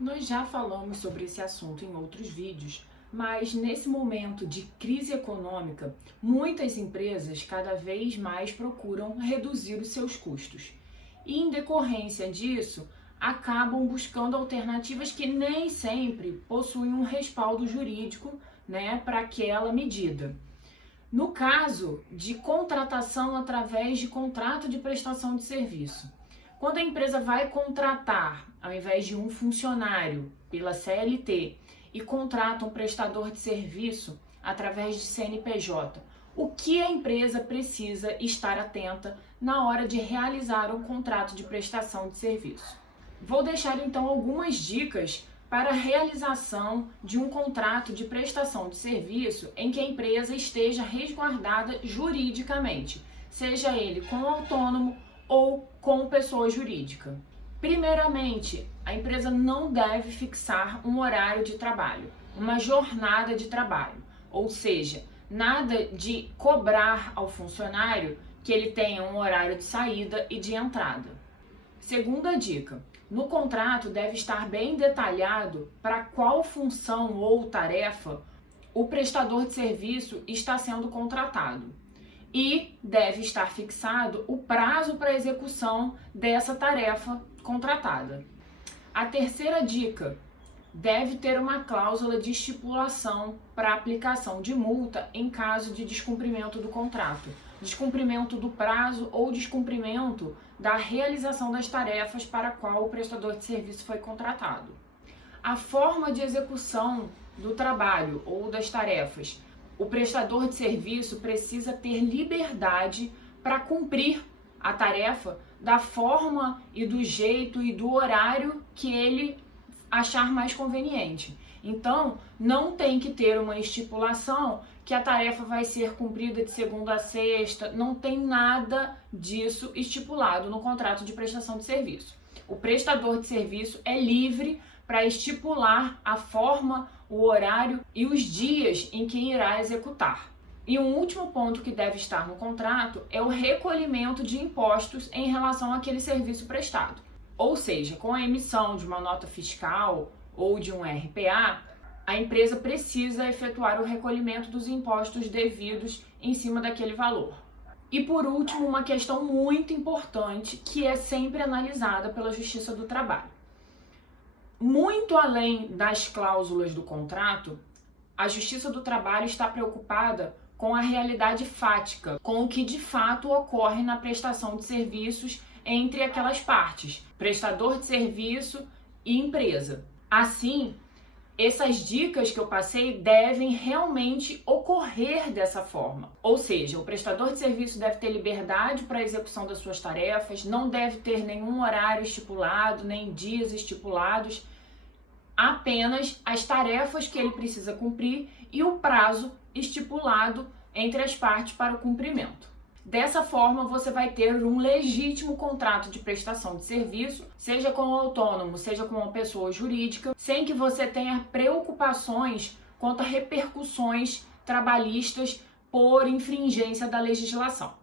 Nós já falamos sobre esse assunto em outros vídeos, mas nesse momento de crise econômica, muitas empresas cada vez mais procuram reduzir os seus custos. E em decorrência disso, acabam buscando alternativas que nem sempre possuem um respaldo jurídico, para aquela medida. No caso de contratação através de contrato de prestação de serviço, quando a empresa vai contratar, ao invés de um funcionário pela CLT, e contrata um prestador de serviço através de CNPJ, o que a empresa precisa estar atenta na hora de realizar um contrato de prestação de serviço? Vou deixar então algumas dicas para a realização de um contrato de prestação de serviço em que a empresa esteja resguardada juridicamente, seja ele com autônomo ou com pessoa jurídica. Primeiramente, a empresa não deve fixar um horário de trabalho, uma jornada de trabalho, ou seja, nada de cobrar ao funcionário que ele tenha um horário de saída e de entrada. Segunda dica, no contrato deve estar bem detalhado para qual função ou tarefa o prestador de serviço está sendo contratado. E deve estar fixado o prazo para execução dessa tarefa contratada. A terceira dica, deve ter uma cláusula de estipulação para aplicação de multa em caso de descumprimento do contrato, descumprimento do prazo ou descumprimento da realização das tarefas para a qual o prestador de serviço foi contratado. A forma de execução do trabalho ou das tarefas, o prestador de serviço precisa ter liberdade para cumprir a tarefa da forma e do jeito e do horário que ele achar mais conveniente. Então, não tem que ter uma estipulação que a tarefa vai ser cumprida de segunda a sexta, não tem nada disso estipulado no contrato de prestação de serviço. O prestador de serviço é livre para estipular a forma, o horário e os dias em que irá executar. E um último ponto que deve estar no contrato é o recolhimento de impostos em relação àquele serviço prestado. Ou seja, com a emissão de uma nota fiscal ou de um RPA, a empresa precisa efetuar o recolhimento dos impostos devidos em cima daquele valor. E por último, uma questão muito importante que é sempre analisada pela Justiça do Trabalho. Muito além das cláusulas do contrato, a Justiça do Trabalho está preocupada com a realidade fática, com o que de fato ocorre na prestação de serviços entre aquelas partes, prestador de serviço e empresa. Assim, essas dicas que eu passei devem realmente ocorrer dessa forma. Ou seja, o prestador de serviço deve ter liberdade para a execução das suas tarefas, não deve ter nenhum horário estipulado, nem dias estipulados, apenas as tarefas que ele precisa cumprir e o prazo estipulado entre as partes para o cumprimento. Dessa forma, você vai ter um legítimo contrato de prestação de serviço, seja com o autônomo, seja com uma pessoa jurídica, sem que você tenha preocupações quanto a repercussões trabalhistas por infringência da legislação.